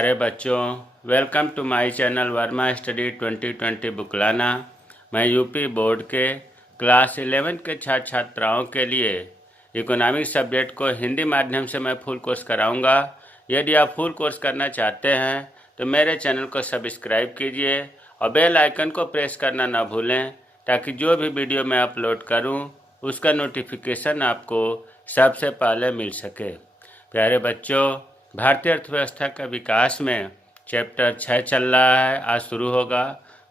प्यारे बच्चों, welcome to my channel Verma study 2020 बुकलाना। मैं यूपी बोर्ड के क्लास 11 के छात्र छात्राओं के लिए इकोनॉमिक सब्जेक्ट को हिंदी माध्यम से मैं फुल कोर्स कराऊंगा। यदि आप फुल कोर्स करना चाहते हैं तो मेरे चैनल को सब्सक्राइब कीजिए और बेल आइकन को प्रेस करना ना भूलें, ताकि जो भी वीडियो मैं अपलोड करूं उसका नोटिफिकेशन आपको सबसे पहले मिल सके। प्यारे बच्चों, भारतीय अर्थव्यवस्था का विकास में चैप्टर 6 चल रहा है। आज शुरू होगा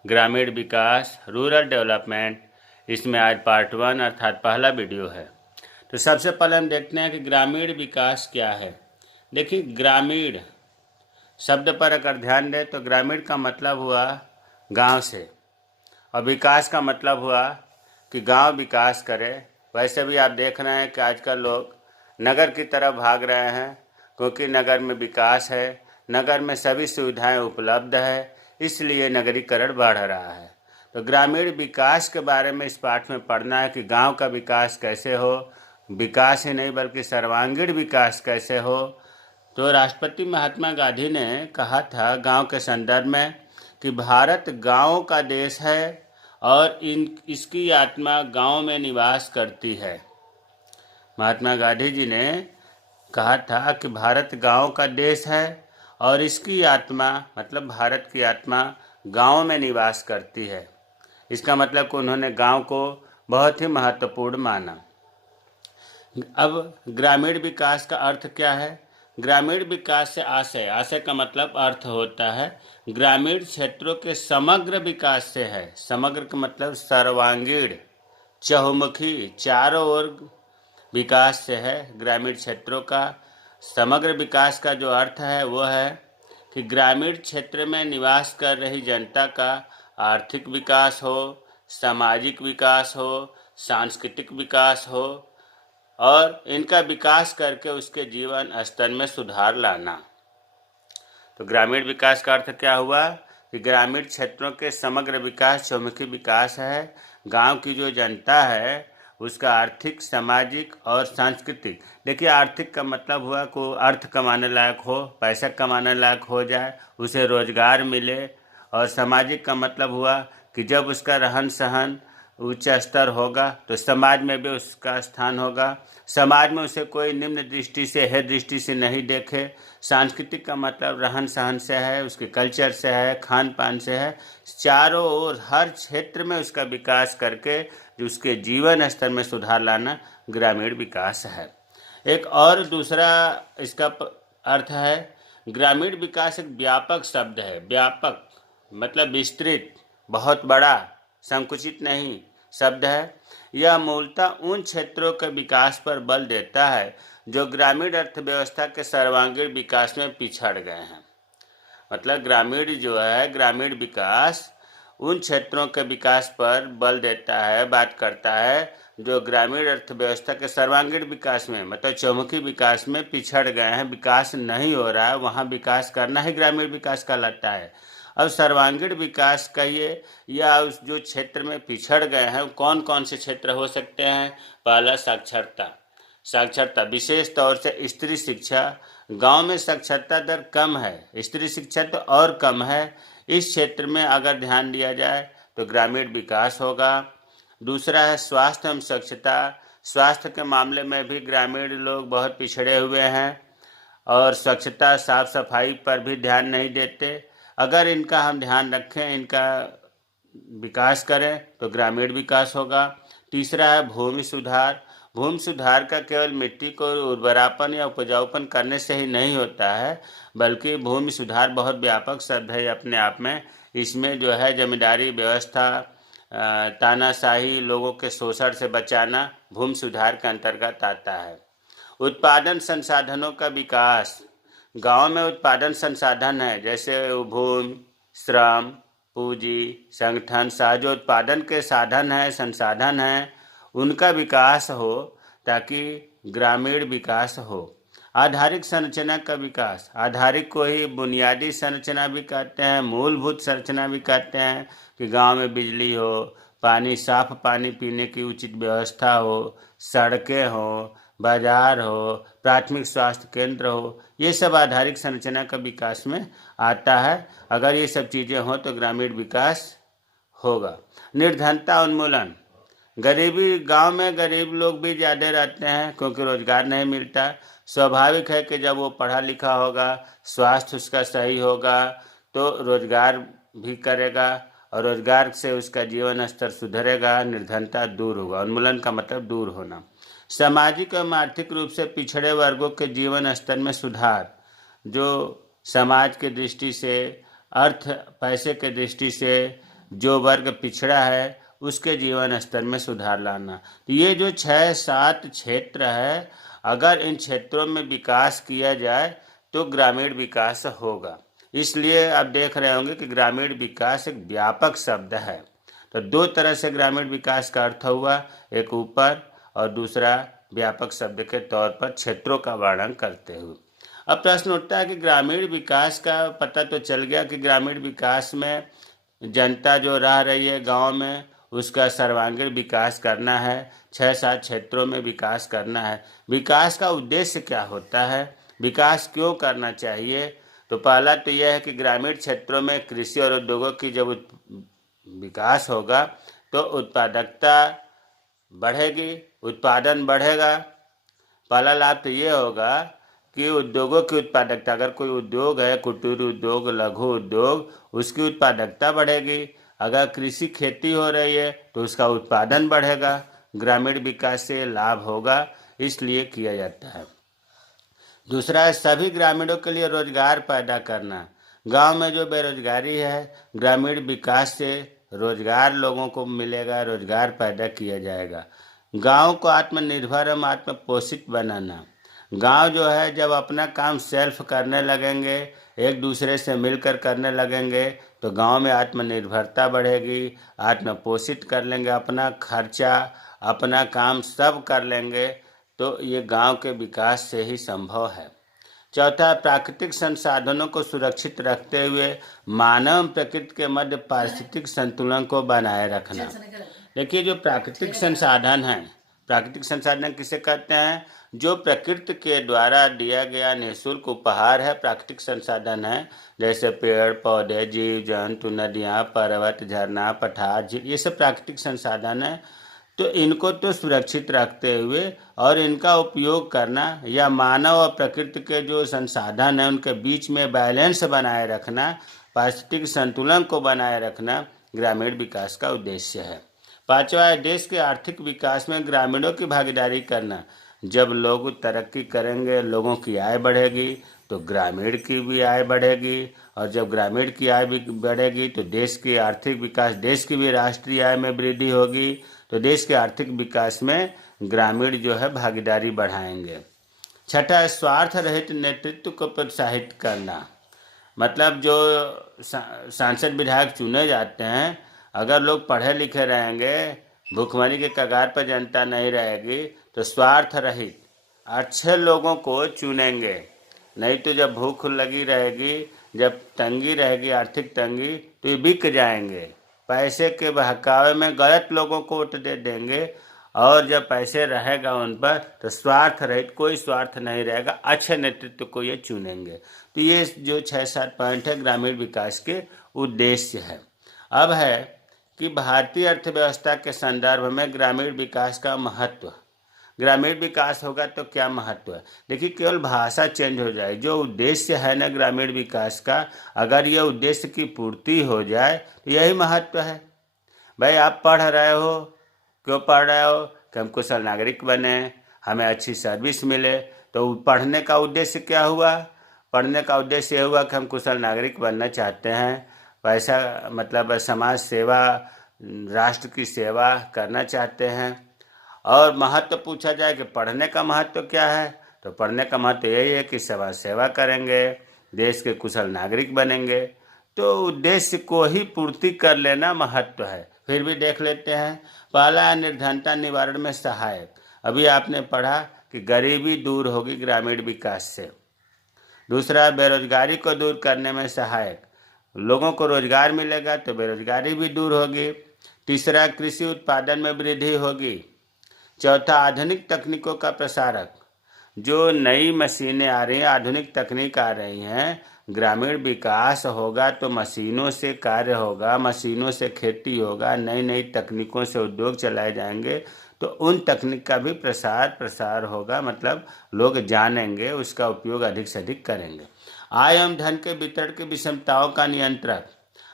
ग्रामीण विकास, रूरल डेवलपमेंट। इसमें आज पार्ट 1 अर्थात पहला वीडियो है। तो सबसे पहले हम देखते हैं कि ग्रामीण विकास क्या है। देखिए, ग्रामीण शब्द पर अगर ध्यान दें तो ग्रामीण का मतलब हुआ गांव से, और विकास का मतलब हुआ कि गांव विकास करे। वैसे भी आप देख रहे हैं कि आजकल लोग नगर की तरफ भाग रहे हैं, क्योंकि नगर में विकास है, नगर में सभी सुविधाएं उपलब्ध है, इसलिए नगरीकरण बढ़ रहा है। तो ग्रामीण विकास के बारे में इस पाठ में पढ़ना है कि गांव का विकास कैसे हो, विकास ही नहीं बल्कि सर्वांगीण विकास कैसे हो। तो राष्ट्रपति महात्मा गांधी ने कहा था गांव के संदर्भ में कि भारत गांवों का देश है और इसकी आत्मा गांव में निवास करती है। महात्मा गांधी जी ने कहा था कि भारत गांव का देश है और इसकी आत्मा मतलब भारत की आत्मा गांव में निवास करती है। इसका मतलब कि उन्होंने गांव को बहुत ही महत्वपूर्ण माना। अब ग्रामीण विकास का अर्थ क्या है? ग्रामीण विकास से आशय का मतलब अर्थ होता है ग्रामीण क्षेत्रों के समग्र विकास से है। समग्र का मतलब सर्वांगीण, चहुमुखी, चारों ओर विकास से है। ग्रामीण क्षेत्रों का समग्र विकास का जो अर्थ है वो है कि ग्रामीण क्षेत्र में निवास कर रही जनता का आर्थिक विकास हो, सामाजिक विकास हो, सांस्कृतिक विकास हो और इनका विकास करके उसके जीवन स्तर में सुधार लाना। तो ग्रामीण विकास का अर्थ क्या हुआ कि ग्रामीण क्षेत्रों के समग्र विकास, चहुमुखी विकास है। गांव की जो जनता है उसका आर्थिक, सामाजिक और सांस्कृतिक। देखिए, आर्थिक का मतलब हुआ को अर्थ कमाने लायक हो, पैसा कमाने लायक हो जाए, उसे रोजगार मिले। और सामाजिक का मतलब हुआ कि जब उसका रहन सहन उच्च स्तर होगा तो समाज में भी उसका स्थान होगा, समाज में उसे कोई निम्न दृष्टि से, हे दृष्टि से नहीं देखे। सांस्कृतिक का मतलब रहन सहन से है, उसके कल्चर से है, खान पान से है। चारों ओर हर क्षेत्र में उसका विकास करके उसके जीवन स्तर में सुधार लाना ग्रामीण विकास है। एक और दूसरा इसका अर्थ है, ग्रामीण विकास एक व्यापक शब्द है। व्यापक मतलब विस्तृत, बहुत बड़ा, संकुचित नहीं शब्द है। यह मूलतः उन क्षेत्रों के विकास पर बल देता है जो ग्रामीण अर्थव्यवस्था के सर्वांगीण विकास में पिछड़ गए हैं। मतलब ग्रामीण जो है, ग्रामीण विकास उन क्षेत्रों के विकास पर बल देता है, बात करता है जो ग्रामीण अर्थव्यवस्था के सर्वांगीण विकास में मतलब चहुमुखी विकास में पिछड़ गए हैं, विकास नहीं हो रहा है, वहाँ विकास करना ही ग्रामीण विकास कहलाता है। अब सर्वांगीण विकास कहिए या उस जो क्षेत्र में पिछड़ गए हैं, कौन कौन से क्षेत्र हो सकते हैं? पहला, साक्षरता। साक्षरता विशेष तौर से स्त्री शिक्षा। गांव में साक्षरता दर कम है, स्त्री शिक्षा तो और कम है। इस क्षेत्र में अगर ध्यान दिया जाए तो ग्रामीण विकास होगा। दूसरा है स्वास्थ्य एवं स्वच्छता। स्वास्थ्य के मामले में भी ग्रामीण लोग बहुत पिछड़े हुए हैं और स्वच्छता, साफ सफाई पर भी ध्यान नहीं देते। अगर इनका हम ध्यान रखें, इनका विकास करें तो ग्रामीण विकास होगा। तीसरा है भूमि सुधार। भूमि सुधार का केवल मिट्टी को उर्वरापन या उपजाऊपन करने से ही नहीं होता है, बल्कि भूमि सुधार बहुत व्यापक शब्द है अपने आप में। इसमें जो है जमींदारी व्यवस्था, तानाशाही, लोगों के शोषण से बचाना भूमि सुधार के अंतर्गत आता है। उत्पादन संसाधनों का विकास। गांव में उत्पादन संसाधन है, जैसे भूमि, श्रम, पूंजी, संगठन, सहज उत्पादन के साधन हैं, संसाधन हैं, उनका विकास हो ताकि ग्रामीण विकास हो। आधारिक संरचना का विकास। आधारिक को ही बुनियादी संरचना भी कहते हैं, मूलभूत संरचना भी कहते हैं कि गांव में बिजली हो, पानी, साफ पानी पीने की उचित व्यवस्था हो, सड़कें हो, बाजार हो, प्राथमिक स्वास्थ्य केंद्र हो, ये सब आधारिक संरचना का विकास में आता है। अगर ये सब चीज़ें हों तो ग्रामीण विकास होगा। निर्धनता उन्मूलन, गरीबी, गांव में गरीब लोग भी ज़्यादा रहते हैं क्योंकि रोजगार नहीं मिलता। स्वाभाविक है कि जब वो पढ़ा लिखा होगा, स्वास्थ्य उसका सही होगा, तो रोजगार भी करेगा और रोजगार से उसका जीवन स्तर सुधरेगा, निर्धनता दूर होगा। उन्मूलन का मतलब दूर होना। सामाजिक एवं आर्थिक रूप से पिछड़े वर्गों के जीवन स्तर में सुधार, जो समाज की दृष्टि से, अर्थ पैसे के दृष्टि से जो वर्ग पिछड़ा है उसके जीवन स्तर में सुधार लाना। तो ये जो 6-7 क्षेत्र है, अगर इन क्षेत्रों में विकास किया जाए तो ग्रामीण विकास होगा। इसलिए आप देख रहे होंगे कि ग्रामीण विकास एक व्यापक शब्द है। तो दो तरह से ग्रामीण विकास का अर्थ हुआ, एक ऊपर और दूसरा व्यापक शब्द के तौर पर क्षेत्रों का वर्णन करते हुए। अब प्रश्न उठता है कि ग्रामीण विकास का पता तो चल गया कि ग्रामीण विकास में जनता जो रह रही है गांव में उसका सर्वांगीण विकास करना है, 6-7 क्षेत्रों में विकास करना है। विकास का उद्देश्य क्या होता है, विकास क्यों करना चाहिए? तो पहला तो यह है कि ग्रामीण क्षेत्रों में कृषि और उद्योगों की जब विकास होगा तो उत्पादकता बढ़ेगी, उत्पादन बढ़ेगा। पहला लाभ तो ये होगा कि उद्योगों की उत्पादकता, अगर कोई उद्योग है, कुटीर उद्योग, लघु उद्योग, उसकी उत्पादकता बढ़ेगी। अगर कृषि खेती हो रही है तो उसका उत्पादन बढ़ेगा। ग्रामीण विकास से लाभ होगा, इसलिए किया जाता है। दूसरा है सभी ग्रामीणों के लिए रोजगार पैदा करना। गांव में जो बेरोजगारी है, ग्रामीण विकास से रोजगार लोगों को मिलेगा, रोजगार पैदा किया जाएगा। गांव को आत्मनिर्भर एवं आत्मपोषित बनाना। गांव जो है जब अपना काम सेल्फ करने लगेंगे, एक दूसरे से मिलकर करने लगेंगे तो गांव में आत्मनिर्भरता बढ़ेगी, आत्मपोषित कर लेंगे, अपना खर्चा अपना काम सब कर लेंगे, तो ये गांव के विकास से ही संभव है। चौथा, प्राकृतिक संसाधनों को सुरक्षित रखते हुए मानव प्रकृति के मध्य पारिस्थितिक संतुलन को बनाए रखना। देखिए, जो प्राकृतिक संसाधन हैं, प्राकृतिक संसाधन किसे कहते हैं? जो प्रकृति के द्वारा दिया गया निःशुल्क उपहार है, प्राकृतिक संसाधन है। जैसे पेड़ पौधे, जीव जंतु, नदियाँ, पर्वत, झरना, पठार, झील, ये सब प्राकृतिक संसाधन है। तो इनको तो सुरक्षित रखते हुए और इनका उपयोग करना, या मानव और प्रकृति के जो संसाधन हैं उनके बीच में बैलेंस बनाए रखना, पारिस्थितिक संतुलन को बनाए रखना ग्रामीण विकास का उद्देश्य है। पांचवा है देश के आर्थिक विकास में ग्रामीणों की भागीदारी करना। जब लोग तरक्की करेंगे, लोगों की आय बढ़ेगी तो ग्रामीण की भी आय बढ़ेगी, और जब ग्रामीण की आय भी बढ़ेगी तो देश की आर्थिक विकास, देश की भी राष्ट्रीय आय में वृद्धि होगी। तो देश के आर्थिक विकास में ग्रामीण जो है भागीदारी बढ़ाएंगे। छठा है स्वार्थ रहित नेतृत्व को प्रोत्साहित करना। मतलब जो सांसद विधायक चुने जाते हैं, अगर लोग पढ़े लिखे रहेंगे, भूखमरी के कगार पर जनता नहीं रहेगी, तो स्वार्थ रहित अच्छे लोगों को चुनेंगे। नहीं तो जब भूख लगी रहेगी, जब तंगी रहेगी, आर्थिक तंगी, तो ये बिक जाएंगे। पैसे के बहकावे में गलत लोगों को वोट दे देंगे, और जब पैसे रहेगा उन पर तो स्वार्थ रहित, कोई स्वार्थ नहीं रहेगा, अच्छे नेतृत्व को ये चुनेंगे। तो ये जो 6-7 पॉइंट है ग्रामीण विकास के उद्देश्य है। अब है कि भारतीय अर्थव्यवस्था के संदर्भ में ग्रामीण विकास का महत्व। ग्रामीण विकास होगा तो क्या महत्व है? देखिए, केवल भाषा चेंज हो जाए, जो उद्देश्य है ना ग्रामीण विकास का, अगर यह उद्देश्य की पूर्ति हो जाए तो यही महत्व है। भाई, आप पढ़ रहे हो, क्यों पढ़ रहे हो? कि हम कुशल नागरिक बने, हमें अच्छी सर्विस मिले। तो पढ़ने का उद्देश्य क्या हुआ? पढ़ने का उद्देश्य यह हुआ कि हम कुशल नागरिक बनना चाहते हैं, पैसा मतलब समाज सेवा, राष्ट्र की सेवा करना चाहते हैं। और महत्व पूछा जाए कि पढ़ने का महत्व क्या है, तो पढ़ने का महत्व यही है कि समाज सेवा करेंगे, देश के कुशल नागरिक बनेंगे। तो उद्देश्य को ही पूर्ति कर लेना महत्व है। फिर भी देख लेते हैं। पहला, निर्धनता निवारण में सहायक। अभी आपने पढ़ा कि गरीबी दूर होगी ग्रामीण विकास से। दूसरा, बेरोजगारी को दूर करने में सहायक। लोगों को रोजगार मिलेगा तो बेरोजगारी भी दूर होगी। तीसरा, कृषि उत्पादन में वृद्धि होगी। चौथा, आधुनिक तकनीकों का प्रसारक। जो नई मशीनें आ रही हैं, आधुनिक तकनीक आ रही हैं, ग्रामीण विकास होगा तो मशीनों से कार्य होगा, मशीनों से खेती होगा, नई नई तकनीकों से उद्योग चलाए जाएंगे, तो उन तकनीक का भी प्रसार होगा, मतलब लोग जानेंगे, उसका उपयोग अधिक से अधिक करेंगे। आय एवं धन के वितरण की विषमताओं का नियंत्रण।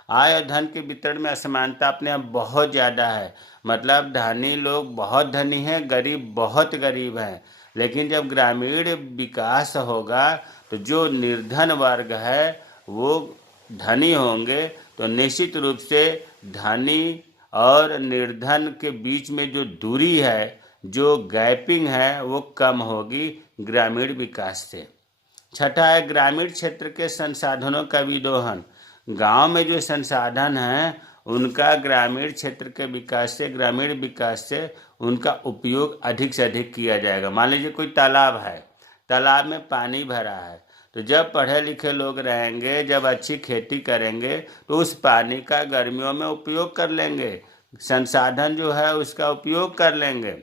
आय और धन के वितरण में असमानता अपने आप बहुत ज़्यादा है, मतलब धनी लोग बहुत धनी हैं, गरीब बहुत गरीब हैं। लेकिन जब ग्रामीण विकास होगा तो जो निर्धन वर्ग है वो धनी होंगे, तो निश्चित रूप से धनी और निर्धन के बीच में जो दूरी है, जो गैपिंग है, वो कम होगी ग्रामीण विकास से। छठा है ग्रामीण क्षेत्र के संसाधनों का विदोहन। गांव में जो संसाधन हैं उनका ग्रामीण क्षेत्र के विकास से, ग्रामीण विकास से उनका उपयोग अधिक से अधिक किया जाएगा। मान लीजिए कोई तालाब है, तालाब में पानी भरा है, तो जब पढ़े लिखे लोग रहेंगे, जब अच्छी खेती करेंगे, तो उस पानी का गर्मियों में उपयोग कर लेंगे, संसाधन जो है उसका उपयोग कर लेंगे।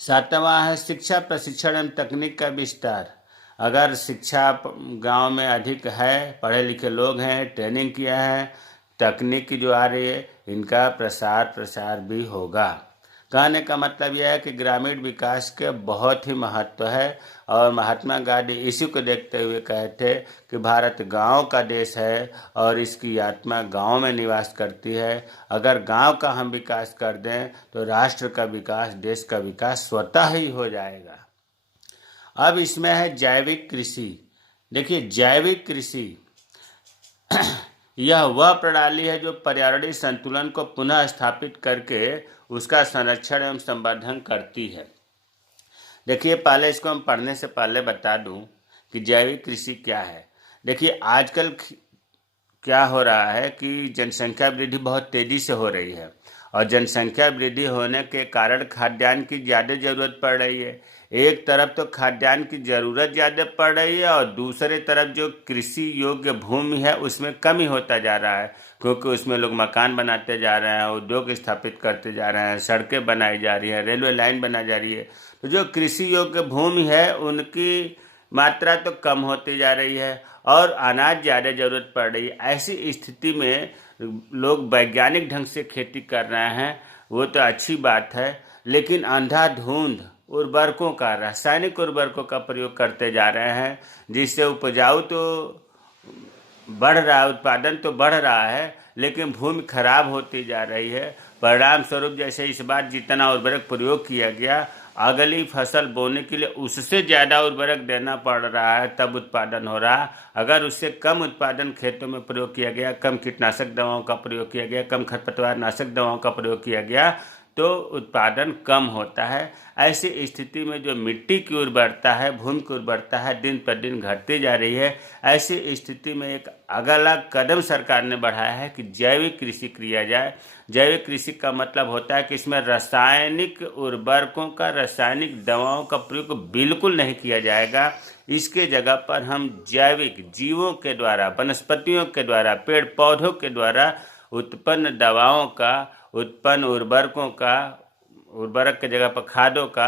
सातवां है शिक्षा प्रशिक्षण एवं तकनीक का विस्तार। अगर शिक्षा गांव में अधिक है, पढ़े लिखे लोग हैं, ट्रेनिंग किया है, तकनीक की जो आ रही है, इनका प्रसार भी होगा। कहने का मतलब यह है कि ग्रामीण विकास के बहुत ही महत्व है, और महात्मा गांधी इसी को देखते हुए कहते कि भारत गांव का देश है और इसकी आत्मा गांव में निवास करती है। अगर गांव का हम विकास कर दें तो राष्ट्र का विकास, देश का विकास स्वतः ही हो जाएगा। अब इसमें है जैविक कृषि। देखिए, जैविक कृषि यह वह प्रणाली है जो पर्यावरणीय संतुलन को पुनः स्थापित करके उसका संरक्षण एवं संवर्धन करती है। देखिए, पहले इसको हम पढ़ने से पहले बता दूं कि जैविक कृषि क्या है। देखिए, आजकल क्या हो रहा है कि जनसंख्या वृद्धि बहुत तेज़ी से हो रही है, और जनसंख्या वृद्धि होने के कारण खाद्यान्न की ज़्यादा ज़रूरत पड़ रही है। एक तरफ तो खाद्यान्न की ज़रूरत ज़्यादा पड़ रही है, और दूसरे तरफ जो कृषि योग्य भूमि है उसमें कमी होता जा रहा है, क्योंकि उसमें लोग मकान बनाते जा रहे हैं, उद्योग स्थापित करते जा रहे हैं, सड़कें बनाई जा रही हैं, रेलवे लाइन बनाई जा रही है। तो जो कृषि योग्य भूमि है उनकी मात्रा तो कम होती जा रही है, और अनाज ज़्यादा ज़रूरत पड़ रही है। ऐसी स्थिति में लोग वैज्ञानिक ढंग से खेती कर रहे हैं, वो तो अच्छी बात है, लेकिन अंधाधुंध उर्वरकों का, रासायनिक उर्वरकों का प्रयोग करते जा रहे हैं, जिससे उपजाऊ तो बढ़ रहा है, उत्पादन तो बढ़ रहा है, लेकिन भूमि खराब होती जा रही है। परिणाम स्वरूप जैसे इस बार जितना उर्वरक प्रयोग किया गया, अगली फसल बोने के लिए उससे ज़्यादा उर्वरक देना पड़ रहा है, तब उत्पादन हो रहा है। अगर उससे कम उत्पादन खेतों में प्रयोग किया गया, कम कीटनाशक दवाओं का प्रयोग किया गया, कम खरपतवार नाशक दवाओं का प्रयोग किया गया, तो उत्पादन कम होता है। ऐसी स्थिति में जो मिट्टी की उर्वरता है, भूमि की उर्वरता है, दिन पर दिन घटती जा रही है। ऐसी स्थिति में एक अगला कदम सरकार ने बढ़ाया है कि जैविक कृषि किया जाए। जैविक कृषि का मतलब होता है कि इसमें रासायनिक उर्वरकों का, रासायनिक दवाओं का प्रयोग बिल्कुल नहीं किया जाएगा। इसके जगह पर हम जैविक जीवों के द्वारा, वनस्पतियों के द्वारा, पेड़ पौधों के द्वारा उत्पन्न दवाओं का, उत्पन्न उर्वरकों का, उर्वरक के जगह पर खादों का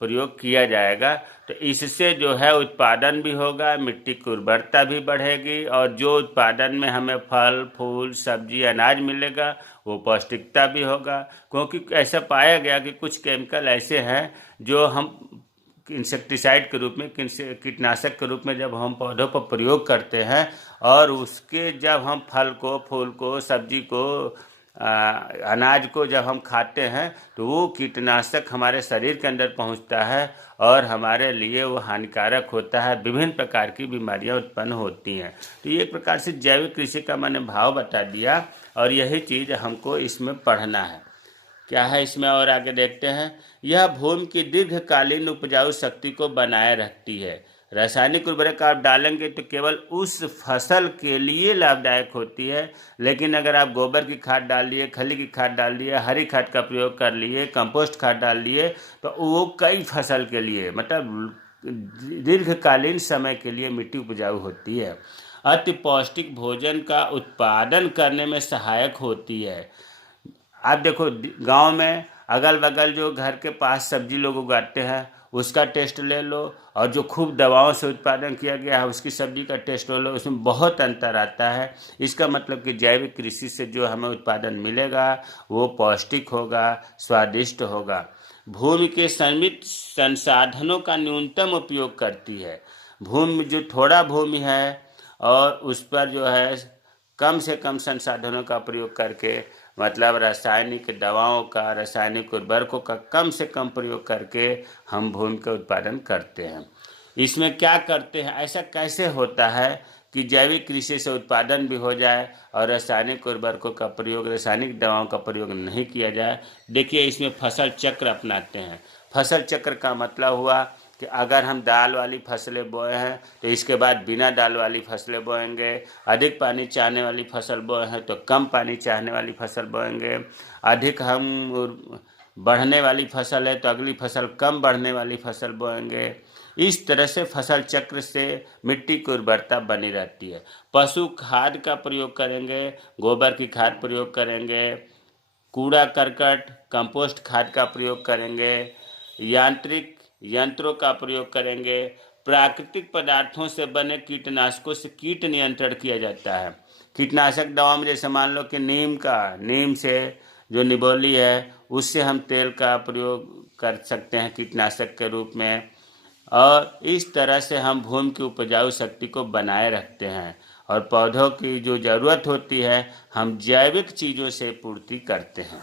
प्रयोग किया जाएगा। तो इससे जो है उत्पादन भी होगा, मिट्टी की उर्वरता भी बढ़ेगी, और जो उत्पादन में हमें फल फूल सब्जी अनाज मिलेगा वो पौष्टिकता भी होगा। क्योंकि ऐसा पाया गया कि कुछ केमिकल ऐसे हैं जो हम इंसेक्टिसाइड के रूप में, कीटनाशक के रूप में जब हम पौधों पर प्रयोग करते हैं, और उसके जब हम फल को, फूल को, सब्जी को, अनाज को जब हम खाते हैं, तो वो कीटनाशक हमारे शरीर के अंदर पहुंचता है और हमारे लिए वो हानिकारक होता है, विभिन्न प्रकार की बीमारियां उत्पन्न होती हैं। तो ये एक प्रकार से जैविक कृषि का मैंने भाव बता दिया, और यही चीज़ हमको इसमें पढ़ना है। क्या है इसमें, और आगे देखते हैं। यह भूमि की दीर्घकालीन उपजाऊ शक्ति को बनाए रखती है। रासायनिक उर्वरक आप डालेंगे तो केवल उस फसल के लिए लाभदायक होती है, लेकिन अगर आप गोबर की खाद डाल लिए, खली की खाद डाल लिए, हरी खाद का प्रयोग कर लिए, कंपोस्ट खाद डाल लिए, तो वो कई फसल के लिए, मतलब दीर्घकालीन समय के लिए मिट्टी उपजाऊ होती है। अति पौष्टिक भोजन का उत्पादन करने में सहायक होती है। आप देखो, गांव में अगल बगल जो घर के पास सब्जी लोग उगाते हैं, उसका टेस्ट ले लो, और जो खूब दवाओं से उत्पादन किया गया है उसकी सब्जी का टेस्ट ले लो, उसमें बहुत अंतर आता है। इसका मतलब कि जैविक कृषि से जो हमें उत्पादन मिलेगा वो पौष्टिक होगा, स्वादिष्ट होगा। भूमि के सीमित संसाधनों का न्यूनतम उपयोग करती है। भूमि जो थोड़ा भूमि है और उस पर जो है कम से कम संसाधनों का प्रयोग करके, मतलब रासायनिक दवाओं का, रासायनिक उर्वरकों का कम से कम प्रयोग करके हम भूमि का उत्पादन करते हैं। इसमें क्या करते हैं, ऐसा कैसे होता है कि जैविक कृषि से उत्पादन भी हो जाए और रासायनिक उर्वरकों का प्रयोग, रासायनिक दवाओं का प्रयोग नहीं किया जाए? देखिए, इसमें फसल चक्र अपनाते हैं। फसल चक्र का मतलब हुआ कि अगर हम दाल वाली फसलें बोए हैं तो इसके बाद बिना दाल वाली फसलें बोएंगे। अधिक पानी चाहने वाली फसल बोए हैं तो कम पानी चाहने वाली फसल बोएंगे। अधिक हम बढ़ने वाली फसल है तो अगली फसल कम बढ़ने वाली फसल बोएंगे। इस तरह से फसल चक्र से मिट्टी की उर्वरता बनी रहती है। पशु खाद का प्रयोग करेंगे, गोबर की खाद प्रयोग करेंगे, कूड़ा करकट कंपोस्ट खाद का प्रयोग करेंगे, यांत्रिक यंत्रों का प्रयोग करेंगे, प्राकृतिक पदार्थों से बने कीटनाशकों से कीट नियंत्रण किया जाता है। कीटनाशक दवा में जैसे मान लो कि नीम से जो निबोली है उससे हम तेल का प्रयोग कर सकते हैं कीटनाशक के रूप में, और इस तरह से हम भूमि की उपजाऊ शक्ति को बनाए रखते हैं और पौधों की जो ज़रूरत होती है हम जैविक चीज़ों से पूर्ति करते हैं।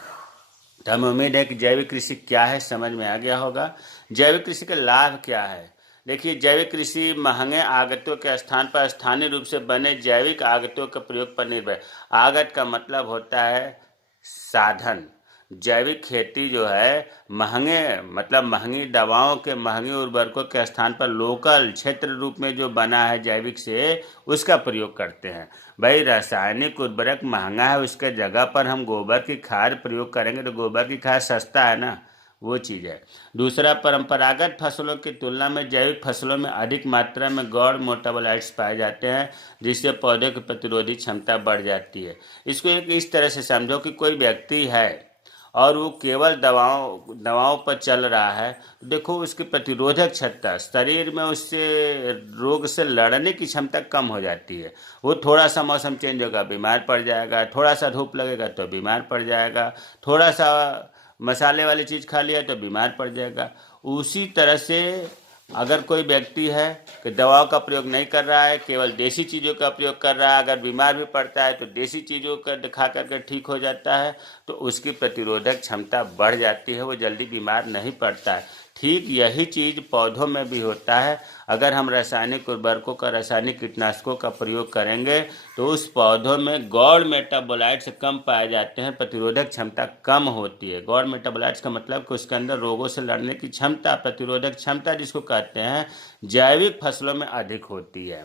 तो हमें उम्मीद है कि जैविक कृषि क्या है समझ में आ गया होगा। जैविक कृषि के लाभ क्या है? देखिए, जैविक कृषि महंगे आगतों के स्थान पर स्थानीय रूप से बने जैविक आगतों के प्रयोग पर निर्भर। आगत का मतलब होता है साधन। जैविक खेती जो है महंगी दवाओं के, महंगी उर्वरकों के स्थान पर लोकल क्षेत्र रूप में जो बना है जैविक से, उसका प्रयोग करते हैं। भाई, रासायनिक उर्वरक महंगा है, उसके जगह पर हम गोबर की खाद प्रयोग करेंगे तो गोबर की खाद सस्ता है ना, वो चीज़ है। दूसरा, परंपरागत फसलों की तुलना में जैविक फसलों में अधिक मात्रा में गौण मेटाबोलाइट्स पाए जाते हैं, जिससे पौधे की प्रतिरोधी क्षमता बढ़ जाती है। इसको एक इस तरह से समझो कि कोई व्यक्ति है और वो केवल दवाओं पर चल रहा है, तो देखो उसकी प्रतिरोधक क्षमता, शरीर में उससे रोग से लड़ने की क्षमता कम हो जाती है। वो थोड़ा सा मौसम चेंज होगा बीमार पड़ जाएगा, थोड़ा सा धूप लगेगा तो बीमार पड़ जाएगा, थोड़ा सा मसाले वाली चीज़ खा लिया तो बीमार पड़ जाएगा। उसी तरह से अगर कोई व्यक्ति है कि दवाओं का प्रयोग नहीं कर रहा है, केवल देसी चीज़ों का प्रयोग कर रहा है, अगर बीमार भी पड़ता है तो देसी चीज़ों का खा करके ठीक हो जाता है, तो उसकी प्रतिरोधक क्षमता बढ़ जाती है, वो जल्दी बीमार नहीं पड़ता है। ठीक यही चीज़ पौधों में भी होता है। अगर हम रासायनिक उर्वरकों का, रासायनिक कीटनाशकों का प्रयोग करेंगे तो उस पौधों में गौण मेटाबोलाइट्स कम पाए जाते हैं, प्रतिरोधक क्षमता कम होती है। गौण मेटाबोलाइट्स का मतलब कि उसके अंदर रोगों से लड़ने की क्षमता, प्रतिरोधक क्षमता जिसको कहते हैं, जैविक फसलों में अधिक होती है।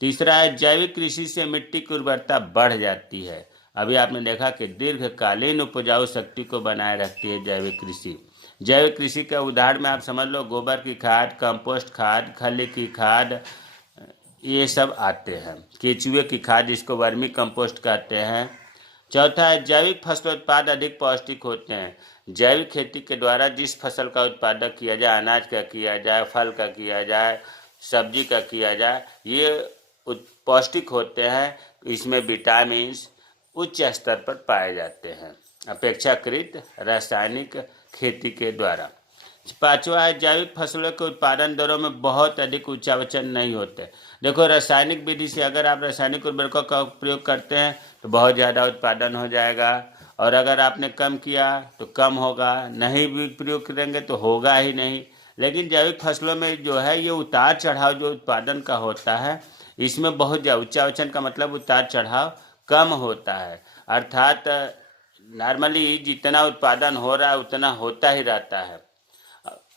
तीसरा है, जैविक कृषि से मिट्टी की उर्वरता बढ़ जाती है। अभी आपने देखा कि दीर्घकालीन उपजाऊ शक्ति को बनाए रखती है जैविक कृषि। जैविक कृषि का उदाहरण में आप समझ लो गोबर की खाद, कंपोस्ट खाद, खली की खाद, ये सब आते हैं। केचुए की खाद जिसको वर्मी कंपोस्ट कहते हैं। चौथा है, जैविक फसलोत्पाद अधिक पौष्टिक होते हैं। जैविक खेती के द्वारा जिस फसल का उत्पादन किया जाए, अनाज का किया जाए, फल का किया जाए, सब्जी का किया जाए, ये पौष्टिक होते हैं। इसमें विटामिन्स उच्च स्तर पर पाए जाते हैं अपेक्षाकृत रासायनिक खेती के द्वारा। पांचवा है, जैविक फसलों के उत्पादन दरों में बहुत अधिक उच्चावचन नहीं होते। देखो, रासायनिक विधि से अगर आप रासायनिक उर्वरकों का प्रयोग करते हैं तो बहुत ज़्यादा उत्पादन हो जाएगा, और अगर आपने कम किया तो कम होगा, नहीं भी प्रयोग करेंगे तो होगा ही नहीं। लेकिन जैविक फसलों में जो है ये उतार चढ़ाव जो उत्पादन का होता है, इसमें बहुत ज़्यादा, उच्चावचन का मतलब उतार चढ़ाव कम होता है। अर्थात नॉर्मली जितना उत्पादन हो रहा है उतना होता ही रहता है।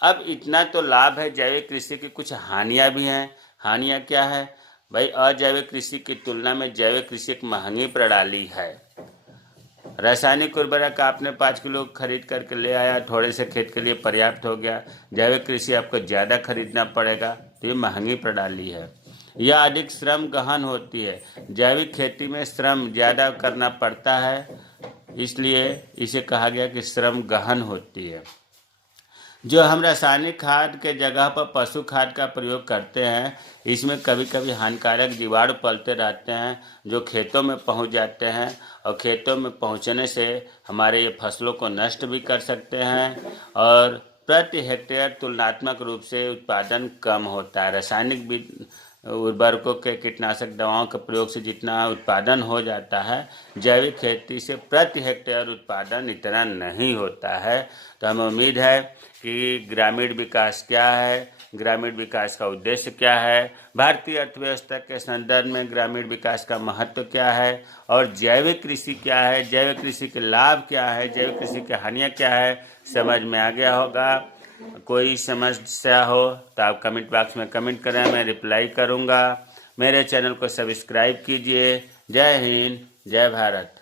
अब इतना तो लाभ है जैविक कृषि की, कुछ हानियां भी हैं। हानियां क्या है भाई? अजैविक कृषि की तुलना में जैविक कृषि एक महंगी प्रणाली है। रासायनिक उर्वरक आपने 5 किलो खरीद करके ले आया, थोड़े से खेत के लिए पर्याप्त हो गया। जैविक कृषि आपको ज़्यादा खरीदना पड़ेगा, तो ये महंगी प्रणाली है। यह अधिक श्रम गहन होती है। जैविक खेती में श्रम ज़्यादा करना पड़ता है, इसलिए इसे कहा गया कि श्रम गहन होती है। जो हम रासायनिक खाद के जगह पर पशु खाद का प्रयोग करते हैं, इसमें कभी कभी हानिकारक जीवाणु पलते रहते हैं जो खेतों में पहुंच जाते हैं और खेतों में पहुंचने से हमारे ये फसलों को नष्ट भी कर सकते हैं और प्रति हेक्टेयर तुलनात्मक रूप से उत्पादन कम होता है। रासायनिक उर्वरकों के कीटनाशक दवाओं के प्रयोग से जितना उत्पादन हो जाता है, जैविक खेती से प्रति हेक्टेयर उत्पादन इतना नहीं होता है। तो हमें उम्मीद है कि ग्रामीण विकास क्या है, ग्रामीण विकास का उद्देश्य क्या है, भारतीय अर्थव्यवस्था के संदर्भ में ग्रामीण विकास का महत्व क्या है और जैविक कृषि क्या है, जैविक कृषि के लाभ क्या है, जैविक कृषि की हानियाँ क्या है, समझ में आ गया होगा। कोई समस्या हो तो आप कमेंट बॉक्स में कमेंट करें, मैं रिप्लाई करूँगा। मेरे चैनल को सब्सक्राइब कीजिए। जय हिंद, जय भारत।